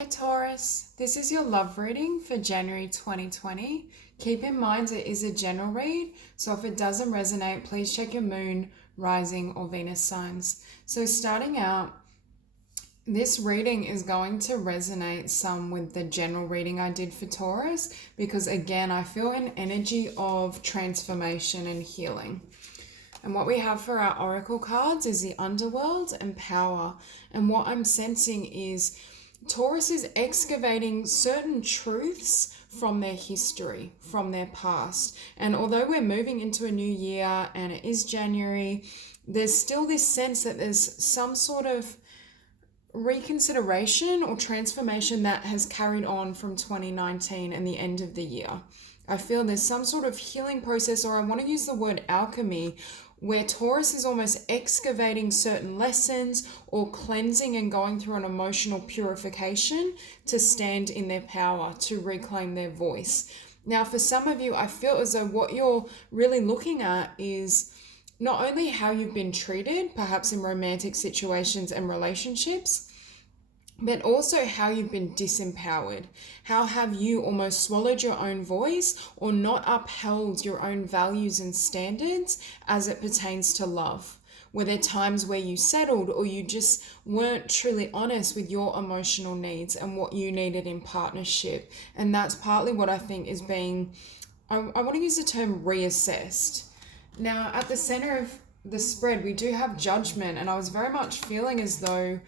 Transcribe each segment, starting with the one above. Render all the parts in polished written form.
Hi Taurus, this is your love reading for January 2020. Keep in mind it is a general read, so if it doesn't resonate, please check your moon, rising, or Venus signs. So starting out, this reading is going to resonate some with the general reading I did for Taurus because again, I feel an energy of transformation and healing. And what we have for our oracle cards is the underworld and power. And what I'm sensing is Taurus is excavating certain truths from their history, from their past. And although we're moving into a new year and it is January, there's still this sense that there's some sort of reconsideration or transformation that has carried on from 2019 and the end of the year. I feel there's some sort of healing process, or I want to use the word alchemy, where Taurus is almost excavating certain lessons or cleansing and going through an emotional purification to stand in their power, to reclaim their voice. Now, for some of you, I feel as though what you're really looking at is not only how you've been treated, perhaps in romantic situations and relationships, but also how you've been disempowered. How have you almost swallowed your own voice or not upheld your own values and standards as it pertains to love? Were there times where you settled or you just weren't truly honest with your emotional needs and what you needed in partnership? And that's partly what I think is being, I want to use the term reassessed. Now, at the center of the spread, we do have judgment, and I was very much feeling as though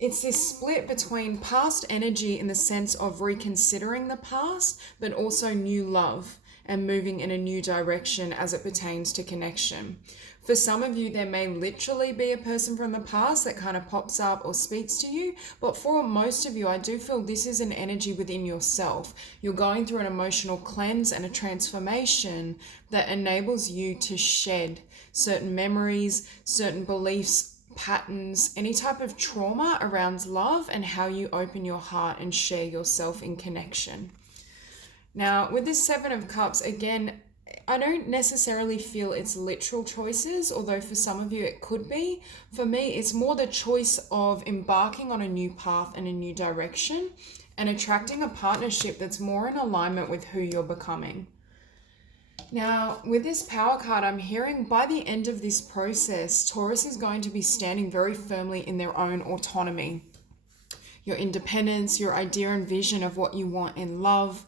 it's this split between past energy in the sense of reconsidering the past, but also new love and moving in a new direction as it pertains to connection. For some of you, there may literally be a person from the past that kind of pops up or speaks to you, but for most of you, I do feel this is an energy within yourself. You're going through an emotional cleanse and a transformation that enables you to shed certain memories, certain beliefs, patterns, any type of trauma around love and how you open your heart and share yourself in connection. Now, with this Seven of Cups, again, I don't necessarily feel it's literal choices, although for some of you it could be. For me, it's more the choice of embarking on a new path and a new direction and attracting a partnership that's more in alignment with who you're becoming. Now, with this power card, I'm hearing by the end of this process, Taurus is going to be standing very firmly in their own autonomy. Your independence, your idea and vision of what you want in love,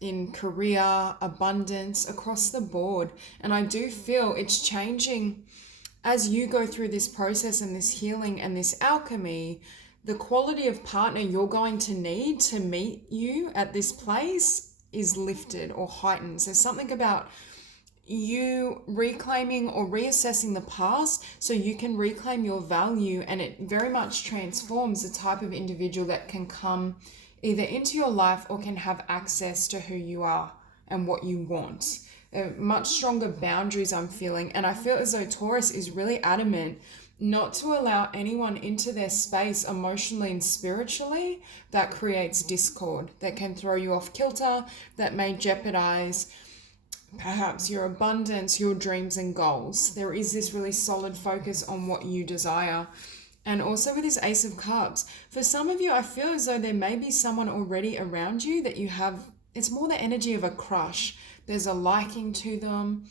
in career, abundance, across the board. And I do feel it's changing as you go through this process and this healing and this alchemy. The quality of partner you're going to need to meet you at this place is lifted or heightened. There's something about you reclaiming or reassessing the past so you can reclaim your value, and it very much transforms the type of individual that can come either into your life or can have access to who you are and what you want. Much stronger boundaries I'm feeling, and I feel as though Taurus is really adamant not to allow anyone into their space emotionally and spiritually that creates discord, that can throw you off kilter, that may jeopardize perhaps your abundance, your dreams and goals. There is this really solid focus on what you desire. And also with this Ace of Cups, for some of you, I feel as though there may be someone already around you that you have, it's more the energy of a crush. There's a liking to them,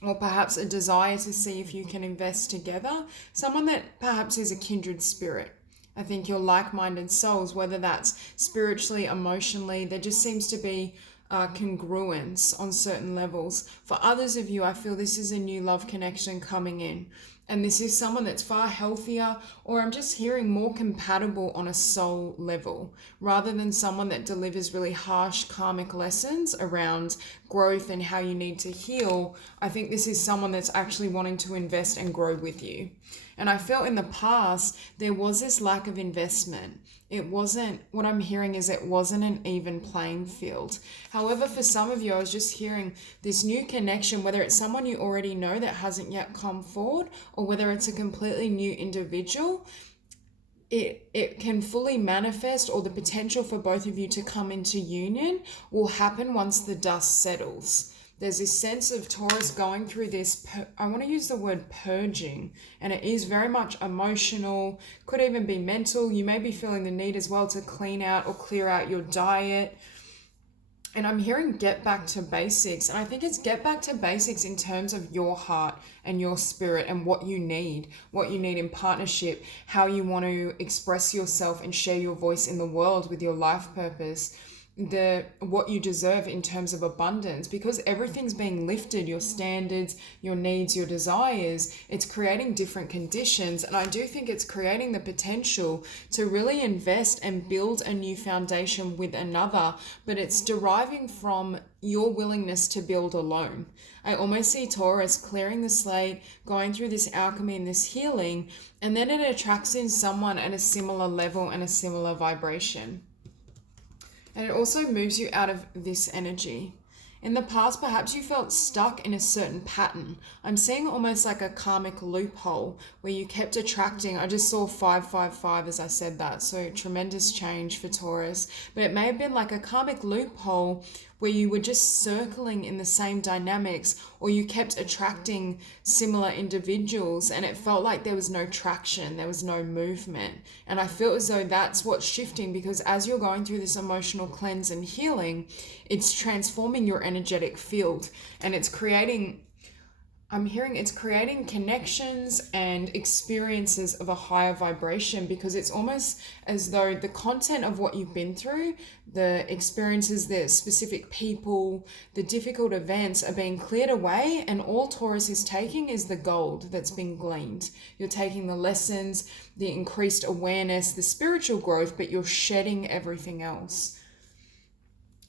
or perhaps a desire to see if you can invest together. Someone that perhaps is a kindred spirit. I think you're like-minded souls, whether that's spiritually, emotionally, there just seems to be congruence on certain levels. For others of you, I feel this is a new love connection coming in. And this is someone that's far healthier, or I'm just hearing more compatible on a soul level, rather than someone that delivers really harsh karmic lessons around growth and how you need to heal. I think this is someone that's actually wanting to invest and grow with you. And I felt in the past, there was this lack of investment. It wasn't, what I'm hearing is it wasn't an even playing field. However, for some of you, I was just hearing this new connection, whether it's someone you already know that hasn't yet come forward, or whether it's a completely new individual, it can fully manifest, or the potential for both of you to come into union will happen once the dust settles. There's this sense of Taurus going through this, I want to use the word purging, and it is very much emotional, could even be mental. You may be feeling the need as well to clean out or clear out your diet. And I'm hearing get back to basics. And I think it's get back to basics in terms of your heart and your spirit and what you need in partnership, how you want to express yourself and share your voice in the world with your life purpose, what you deserve in terms of abundance, because everything's being lifted, your standards, your needs, your desires. It's creating different conditions, and I do think it's creating the potential to really invest and build a new foundation with another, but it's deriving from your willingness to build alone. I almost see Taurus clearing the slate, going through this alchemy and this healing, and then it attracts in someone at a similar level and a similar vibration. And it also moves you out of this energy. In the past, perhaps you felt stuck in a certain pattern. I'm seeing almost like a karmic loophole where you kept attracting. I just saw 555 as I said that, so tremendous change for Taurus. But it may have been like a karmic loophole where you were just circling in the same dynamics, or you kept attracting similar individuals and it felt like there was no traction, there was no movement. And I feel as though that's what's shifting, because as you're going through this emotional cleanse and healing, it's transforming your energetic field, and it's creating connections and experiences of a higher vibration, because it's almost as though the content of what you've been through, the experiences, the specific people, the difficult events are being cleared away, and all Taurus is taking is the gold that's been gleaned. You're taking the lessons, the increased awareness, the spiritual growth, but you're shedding everything else.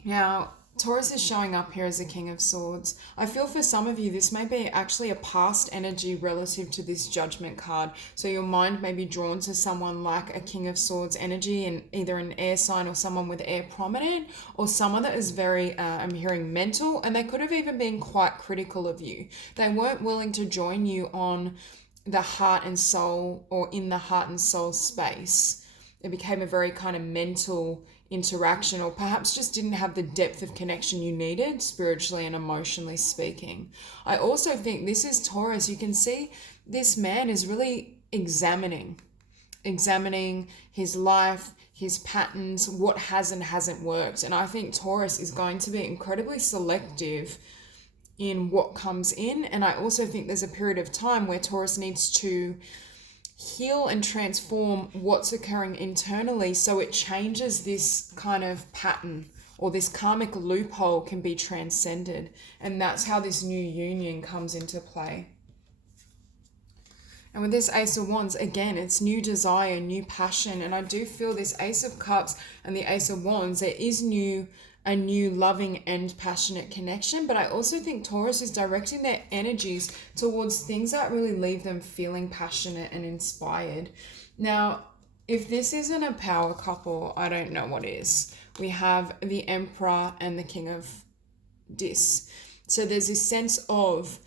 Now, Taurus is showing up here as a King of Swords. I feel for some of you, this may be actually a past energy relative to this Judgment card. So your mind may be drawn to someone like a King of Swords energy, in either an air sign or someone with air prominent, or someone that is very, I'm hearing mental, and they could have even been quite critical of you. They weren't willing to join you on the heart and soul, or in the heart and soul space. It became a very kind of mental interaction, or perhaps just didn't have the depth of connection you needed spiritually and emotionally speaking. I also think this is Taurus. You can see this man is really examining his life, his patterns, what has and hasn't worked. And I think Taurus is going to be incredibly selective in what comes in. And I also think there's a period of time where Taurus needs to heal and transform what's occurring internally, so it changes this kind of pattern, or this karmic loophole can be transcended. And that's how this new union comes into play. And with this Ace of Wands, again, it's new desire, new passion. And I do feel this Ace of Cups and the Ace of Wands, there is a new loving and passionate connection. But I also think Taurus is directing their energies towards things that really leave them feeling passionate and inspired. Now, if this isn't a power couple, I don't know what is. We have the Emperor and the King of Dis. So there's this sense of,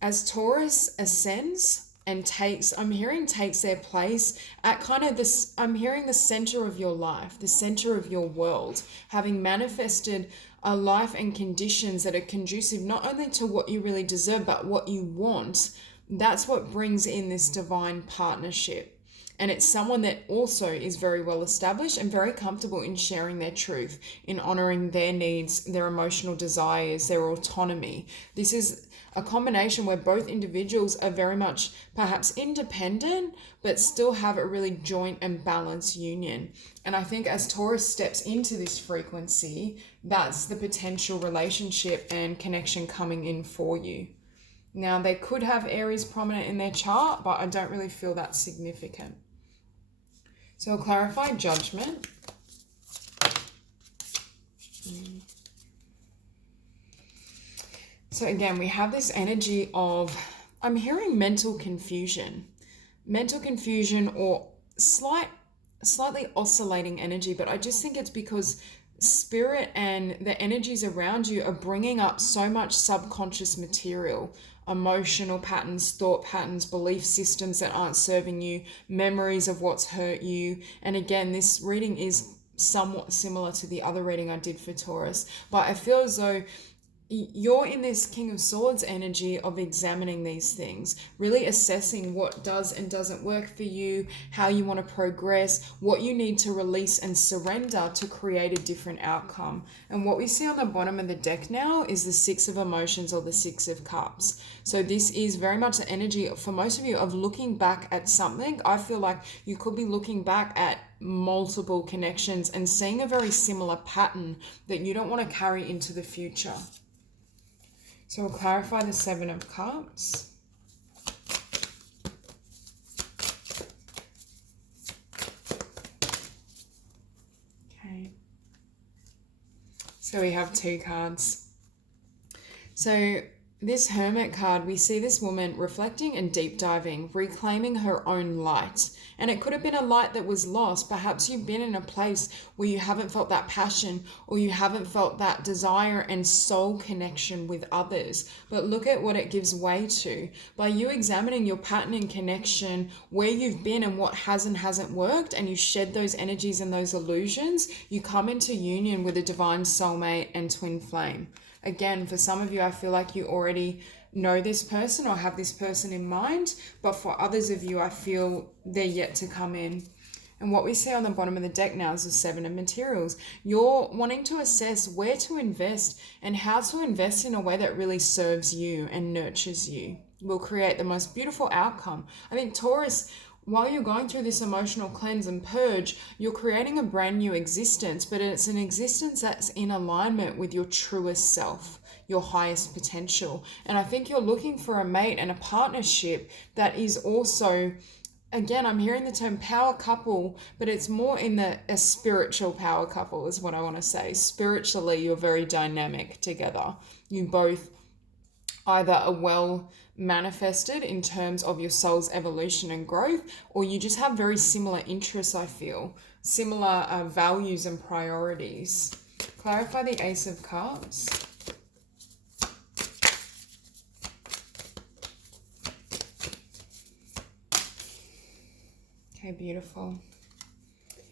as Taurus ascends and takes their place at kind of this, I'm hearing the center of your life, the center of your world, having manifested a life and conditions that are conducive not only to what you really deserve, but what you want. That's what brings in this divine partnership. And it's someone that also is very well established and very comfortable in sharing their truth, in honoring their needs, their emotional desires, their autonomy. This is a combination where both individuals are very much perhaps independent, but still have a really joint and balanced union. And I think as Taurus steps into this frequency, that's the potential relationship and connection coming in for you. Now, they could have Aries prominent in their chart, but I don't really feel that's significant. So I'll clarify Judgment. So again, we have this energy of, I'm hearing mental confusion or slightly oscillating energy, but I just think it's because spirit and the energies around you are bringing up so much subconscious material, emotional patterns, thought patterns, belief systems that aren't serving you, memories of what's hurt you. And again, this reading is somewhat similar to the other reading I did for Taurus, but I feel as though you're in this King of Swords energy of examining these things, really assessing what does and doesn't work for you, how you want to progress, what you need to release and surrender to create a different outcome. And what we see on the bottom of the deck now is the Six of Emotions, or the Six of Cups. So this is very much the energy for most of you of looking back at something. I feel like you could be looking back at multiple connections and seeing a very similar pattern that you don't want to carry into the future. So we'll clarify the Seven of Cups. Okay. So we have two cards. So this Hermit card, we see this woman reflecting and deep diving, reclaiming her own light. And it could have been a light that was lost. Perhaps you've been in a place where you haven't felt that passion, or you haven't felt that desire and soul connection with others. But look at what it gives way to. By you examining your pattern and connection, where you've been and what has and hasn't worked, and you shed those energies and those illusions, you come into union with a divine soulmate and twin flame. Again, for some of you, I feel like you already know this person or have this person in mind, but for others of you, I feel they're yet to come in. And what we see on the bottom of the deck now is the Seven of Materials. You're wanting to assess where to invest and how to invest in a way that really serves you and nurtures you. Will create the most beautiful outcome. I think Taurus, while you're going through this emotional cleanse and purge, you're creating a brand new existence, but it's an existence that's in alignment with your truest self, your highest potential. And I think you're looking for a mate and a partnership that is also, again, I'm hearing the term power couple, but it's more in a spiritual power couple is what I want to say. Spiritually, you're very dynamic together. You both either are well manifested in terms of your soul's evolution and growth, or you just have very similar interests, I feel, similar values and priorities. Clarify the Ace of Cups. Okay, beautiful.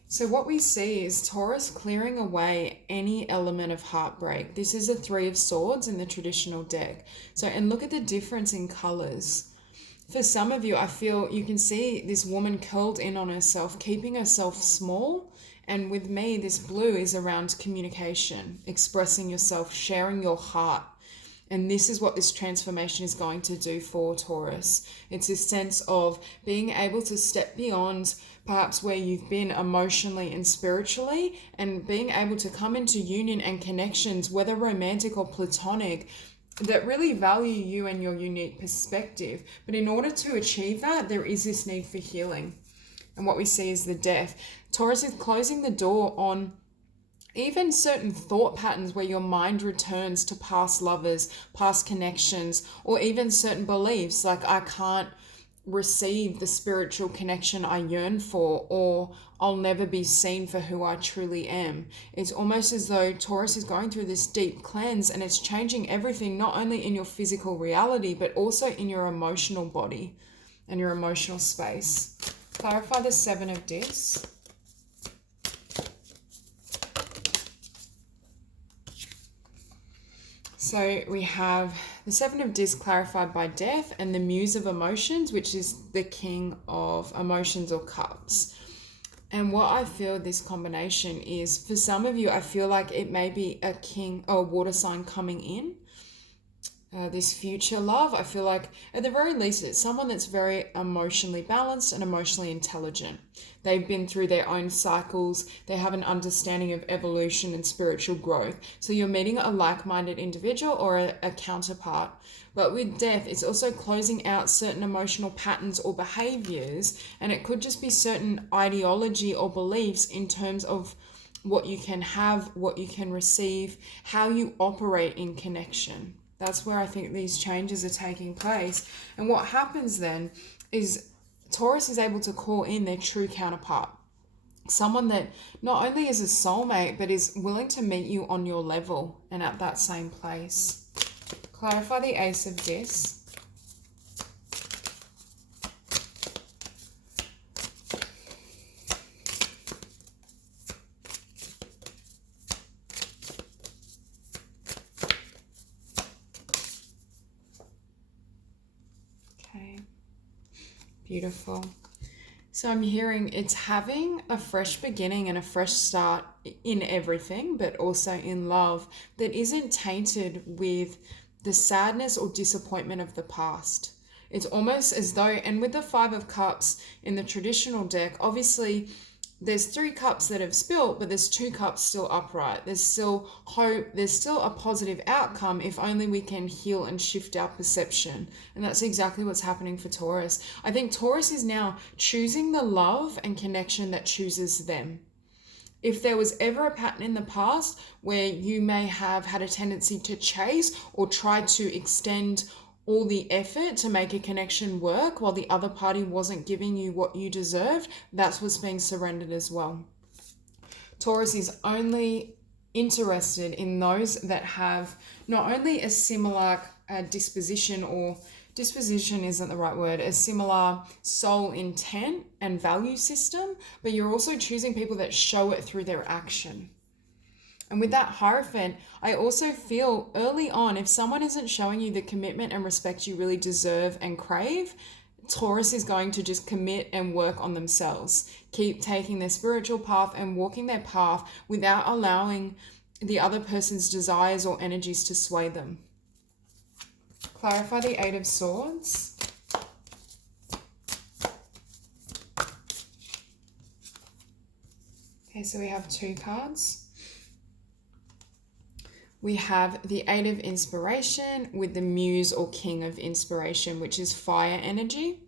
So what we see is Taurus clearing away any element of heartbreak. This is a Three of Swords in the traditional deck. So, and look at the difference in colors. For some of you, I feel you can see this woman curled in on herself, keeping herself small. And with me, this blue is around communication, expressing yourself, sharing your heart. And this is what this transformation is going to do for Taurus. It's this sense of being able to step beyond perhaps where you've been emotionally and spiritually, and being able to come into union and connections, whether romantic or platonic, that really value you and your unique perspective. But in order to achieve that, there is this need for healing. And what we see is the Death. Taurus is closing the door on even certain thought patterns where your mind returns to past lovers, past connections, or even certain beliefs like I can't receive the spiritual connection I yearn for, or I'll never be seen for who I truly am. It's almost as though Taurus is going through this deep cleanse, and it's changing everything, not only in your physical reality, but also in your emotional body and your emotional space. Clarify the Seven of Discs. So we have the Seven of Discs clarified by Death, and the Muse of Emotions, which is the King of Emotions or Cups. And what I feel this combination is, for some of you, I feel like it may be a king or a water sign coming in. This future love, I feel like at the very least it's someone that's very emotionally balanced and emotionally intelligent. They've been through their own cycles. They have an understanding of evolution and spiritual growth. So you're meeting a like-minded individual or a counterpart. But with Death, it's also closing out certain emotional patterns or behaviors, and it could just be certain ideology or beliefs in terms of what you can have, what you can receive, how you operate in connection. That's where I think these changes are taking place. And what happens then is Taurus is able to call in their true counterpart. Someone that not only is a soulmate, but is willing to meet you on your level and at that same place. Clarify the Ace of Discs. Beautiful. So I'm hearing it's having a fresh beginning and a fresh start in everything, but also in love that isn't tainted with the sadness or disappointment of the past. It's almost as though, and with the Five of Cups in the traditional deck, obviously there's 3 cups that have spilt, but there's 2 cups still upright. There's still hope. There's still a positive outcome if only we can heal and shift our perception. And that's exactly what's happening for Taurus. I think Taurus is now choosing the love and connection that chooses them. If there was ever a pattern in the past where you may have had a tendency to chase or try to extend all the effort to make a connection work while the other party wasn't giving you what you deserved, that's what's being surrendered as well. Taurus is only interested in those that have not only a similar disposition, or disposition isn't the right word, a similar soul intent and value system, but you're also choosing people that show it through their action. And with that Hierophant, I also feel early on, if someone isn't showing you the commitment and respect you really deserve and crave, Taurus is going to just commit and work on themselves. Keep taking their spiritual path and walking their path without allowing the other person's desires or energies to sway them. Clarify the Eight of Swords. Okay, so we have 2 cards. We have the Eight of Inspiration with the Muse or King of Inspiration, which is fire energy.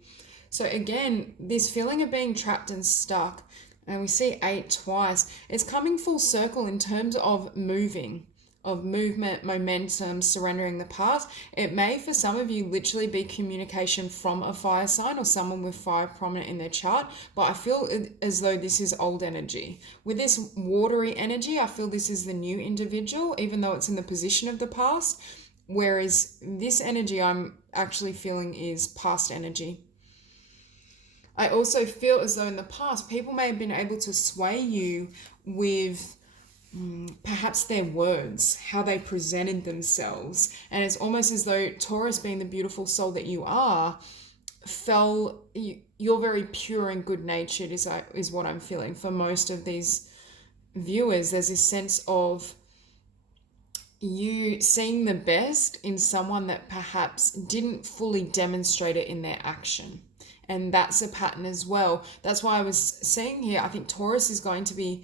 So again, this feeling of being trapped and stuck, and we see 8 twice, it's coming full circle in terms of moving, of movement, momentum, surrendering the past. It may, for some of you, literally be communication from a fire sign or someone with fire prominent in their chart, but I feel as though this is old energy. With this watery energy, I feel this is the new individual, even though it's in the position of the past, whereas this energy I'm actually feeling is past energy. I also feel as though in the past, people may have been able to sway you with perhaps their words, how they presented themselves. And it's almost as though Taurus, being the beautiful soul that you are, you're very pure and good-natured is what I'm feeling. For most of these viewers, there's this sense of you seeing the best in someone that perhaps didn't fully demonstrate it in their action. And that's a pattern as well. That's why I was saying here, I think Taurus is going to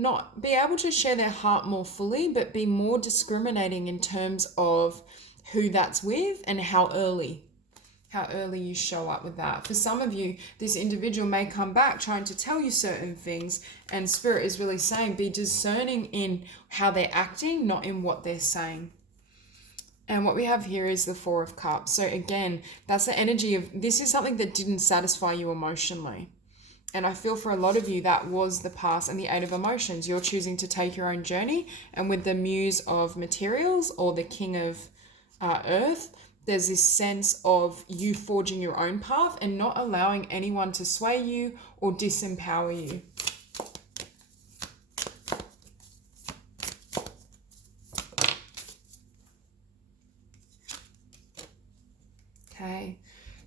not be able to share their heart more fully, but be more discriminating in terms of who that's with and how early you show up with that. For some of you, this individual may come back trying to tell you certain things, and Spirit is really saying be discerning in how they're acting, not in what they're saying. And what we have here is the Four of Cups. So again, that's the energy of this is something that didn't satisfy you emotionally. And I feel for a lot of you, that was the past. And the Eight of Emotions, you're choosing to take your own journey. And with the Muse of Materials or the King of Earth, there's this sense of you forging your own path and not allowing anyone to sway you or disempower you. Okay.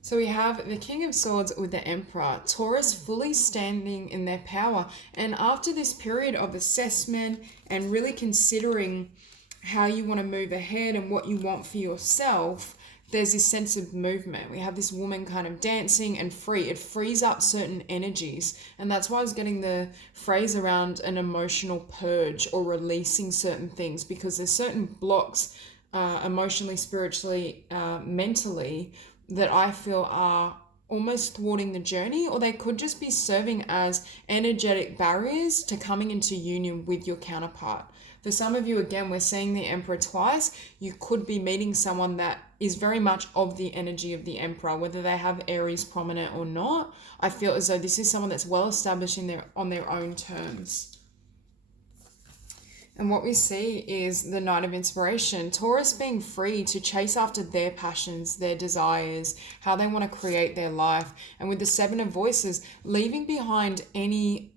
So we have the King of Swords with the Emperor, Taurus fully standing in their power. And after this period of assessment and really considering how you want to move ahead and what you want for yourself, there's this sense of movement. We have this woman kind of dancing and free. It frees up certain energies. And that's why I was getting the phrase around an emotional purge or releasing certain things, because there's certain blocks emotionally, spiritually, mentally, that I feel are almost thwarting the journey, or they could just be serving as energetic barriers to coming into union with your counterpart. For some of you, again, we're seeing the Emperor twice. You could be meeting someone that is very much of the energy of the Emperor, whether they have Aries prominent or not. I feel as though this is someone that's well established on their own terms. And what we see is the Knight of Inspiration, Taurus being free to chase after their passions, their desires, how they want to create their life. And with the Seven of Voices, leaving behind any,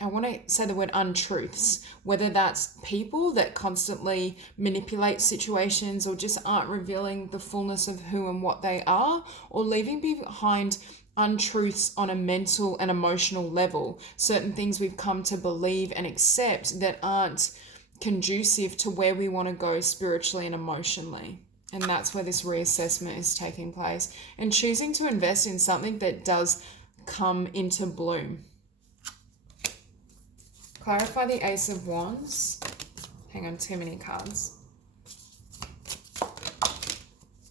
I want to say the word untruths, whether that's people that constantly manipulate situations or just aren't revealing the fullness of who and what they are, or leaving behind untruths on a mental and emotional level, certain things we've come to believe and accept that aren't conducive to where we want to go spiritually and emotionally. And that's where this reassessment is taking place, and choosing to invest in something that does come into bloom. Clarify the Ace of Wands. Hang on, too many cards.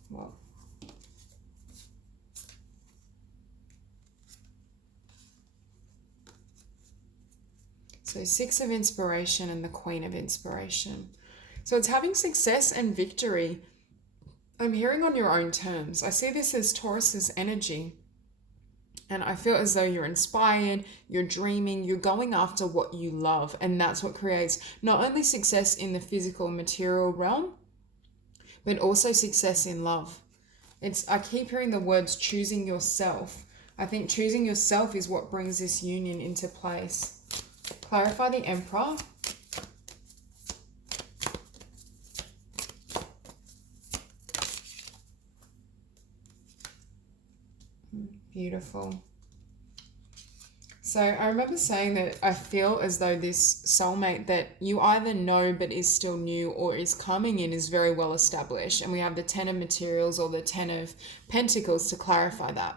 Well, so Six of Inspiration and the Queen of Inspiration. So it's having success and victory. I'm hearing on your own terms. I see this as Taurus's energy. And I feel as though you're inspired, you're dreaming, you're going after what you love. And that's what creates not only success in the physical and material realm, but also success in love. I keep hearing the words choosing yourself. I think choosing yourself is what brings this union into place. Clarify the Emperor. Beautiful. So I remember saying that I feel as though this soulmate that you either know but is still new or is coming in is very well established. And we have the 10 of Materials or the 10 of Pentacles to clarify that.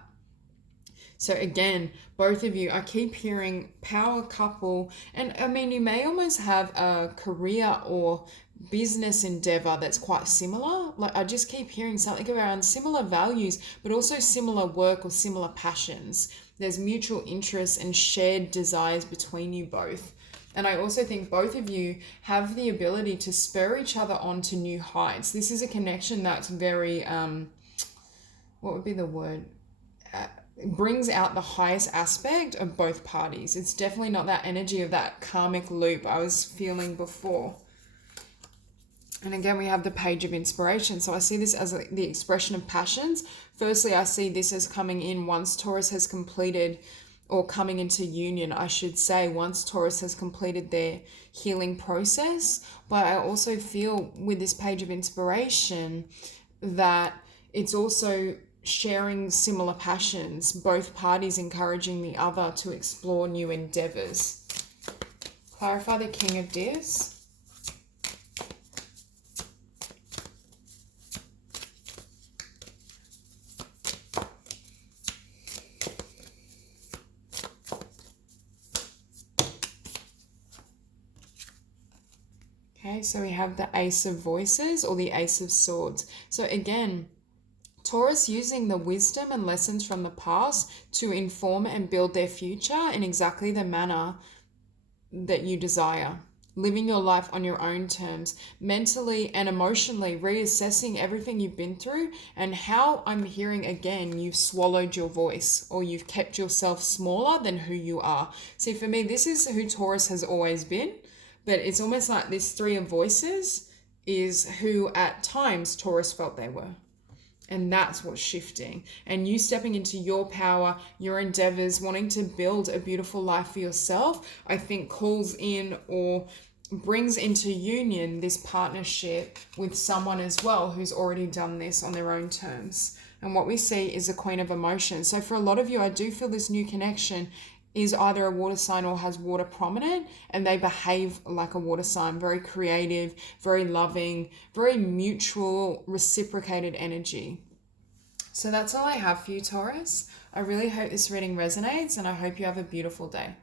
So again, both of you, I keep hearing power couple. And I mean, you may almost have a career or business endeavor that's quite similar. Like I just keep hearing something around similar values, but also similar work or similar passions. There's mutual interests and shared desires between you both. And I also think both of you have the ability to spur each other on to new heights. This is a connection that's very, what would be the word? It brings out the highest aspect of both parties. It's definitely not that energy of that karmic loop I was feeling before. And again, we have the Page of Inspiration. So I see this as the expression of passions. Firstly, I see this as coming in once Taurus has completed, or coming into union, I should say, once Taurus has completed their healing process. But I also feel with this Page of Inspiration that it's also sharing similar passions, both parties encouraging the other to explore new endeavors. Clarify the King of Discs. Okay, so we have the Ace of Voices or the Ace of Swords. So again, Taurus using the wisdom and lessons from the past to inform and build their future in exactly the manner that you desire. Living your life on your own terms, mentally and emotionally reassessing everything you've been through and how I'm hearing again, you've swallowed your voice or you've kept yourself smaller than who you are. See, for me, this is who Taurus has always been, but it's almost like this Three of Voices is who at times Taurus felt they were. And that's what's shifting. And you stepping into your power, your endeavors, wanting to build a beautiful life for yourself, I think calls in or brings into union this partnership with someone as well who's already done this on their own terms. And what we see is a Queen of Emotions. So for a lot of you, I do feel this new connection is either a water sign or has water prominent, and they behave like a water sign, very creative, very loving, very mutual, reciprocated energy. So that's all I have for you, Taurus. I really hope this reading resonates, and I hope you have a beautiful day.